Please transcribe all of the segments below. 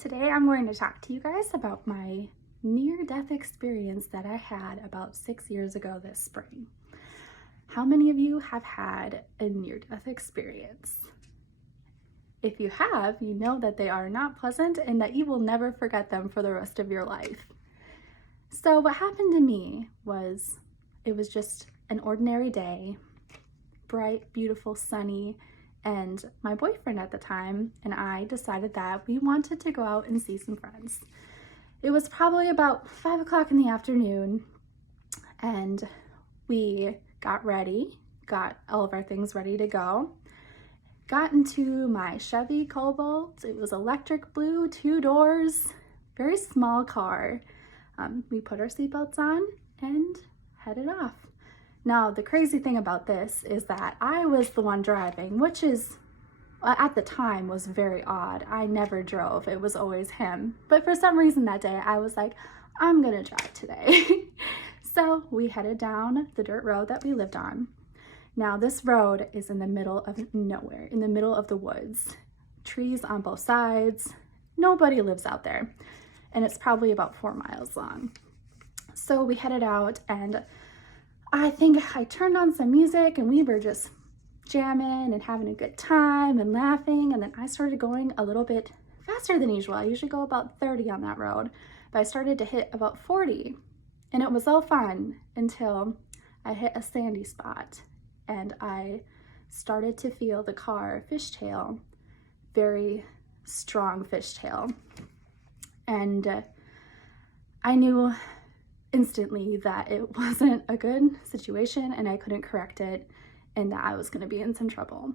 Today I'm going to talk to you guys about my near-death experience that I had about 6 years ago this spring. How many of you have had a near-death experience? If you have, you know that they are not pleasant and that you will never forget them for the rest of your life. So what happened to me was, it was just an ordinary day, bright, beautiful, sunny, and my boyfriend at the time and I decided that we wanted to go out and see some friends. It was probably about 5 o'clock in the afternoon, and we got ready, got all of our things ready to go, got into my Chevy Cobalt. It was electric blue, 2 doors, very small car. We put our seatbelts on and headed off. Now, the crazy thing about this is that I was the one driving, which is, at the time, was very odd. I never drove. It was always him. But for some reason that day, I was like, I'm gonna drive today. So we headed down the dirt road that we lived on. Now, this road is in the middle of nowhere, in the middle of the woods. Trees on both sides. Nobody lives out there. And it's probably about 4 miles long. So we headed out, and I think I turned on some music and we were just jamming and having a good time and laughing, and then I started going a little bit faster than usual. I usually go about 30 on that road, but I started to hit about 40, and it was all fun until I hit a sandy spot and I started to feel the car fishtail, very strong fishtail, and I knew instantly that it wasn't a good situation and I couldn't correct it and that I was going to be in some trouble.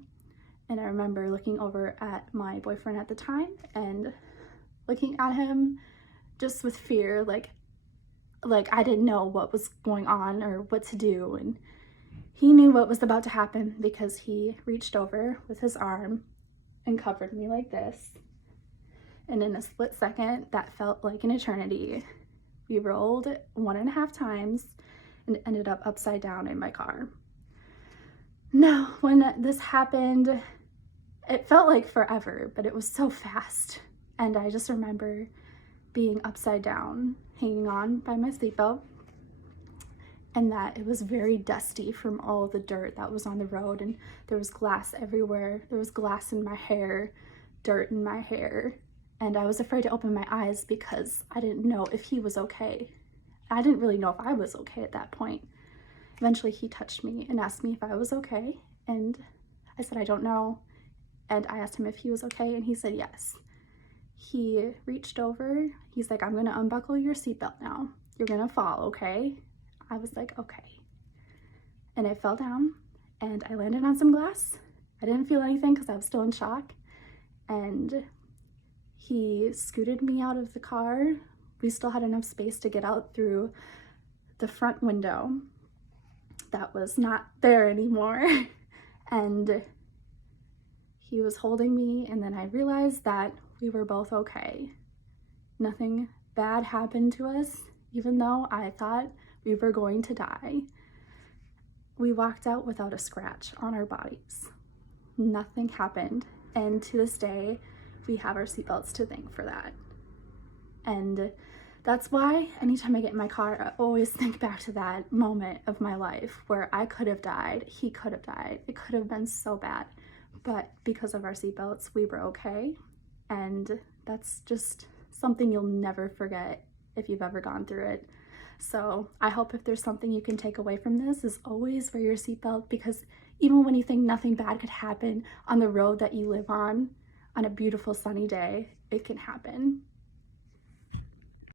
And I remember looking over at my boyfriend at the time and looking at him just with fear, like I didn't know what was going on or what to do, and he knew what was about to happen because he reached over with his arm and covered me like this, and in a split second that felt like an eternity. We rolled 1.5 times and ended up upside down in my car. Now, when this happened, it felt like forever, but it was so fast. And I just remember being upside down, hanging on by my seatbelt, and that it was very dusty from all the dirt that was on the road, and there was glass everywhere. There was glass in my hair, dirt in my hair. And I was afraid to open my eyes because I didn't know if he was okay. I didn't really know if I was okay at that point. Eventually he touched me and asked me if I was okay, and I said I don't know, and I asked him if he was okay, and he said yes. He reached over, he's like, I'm gonna unbuckle your seatbelt now. You're gonna fall, okay? I was like, okay. And I fell down and I landed on some glass. I didn't feel anything because I was still in shock, and he scooted me out of the car. We still had enough space to get out through the front window that was not there anymore. And he was holding me, and then I realized that we were both okay. Nothing bad happened to us, even though I thought we were going to die. We walked out without a scratch on our bodies. Nothing happened, and to this day, we have our seatbelts to thank for that. And that's why anytime I get in my car, I always think back to that moment of my life where I could have died, he could have died, it could have been so bad, but because of our seatbelts, we were okay. And that's just something you'll never forget if you've ever gone through it. So I hope if there's something you can take away from this, is always wear your seatbelt, because even when you think nothing bad could happen on the road that you live on a beautiful sunny day, it can happen.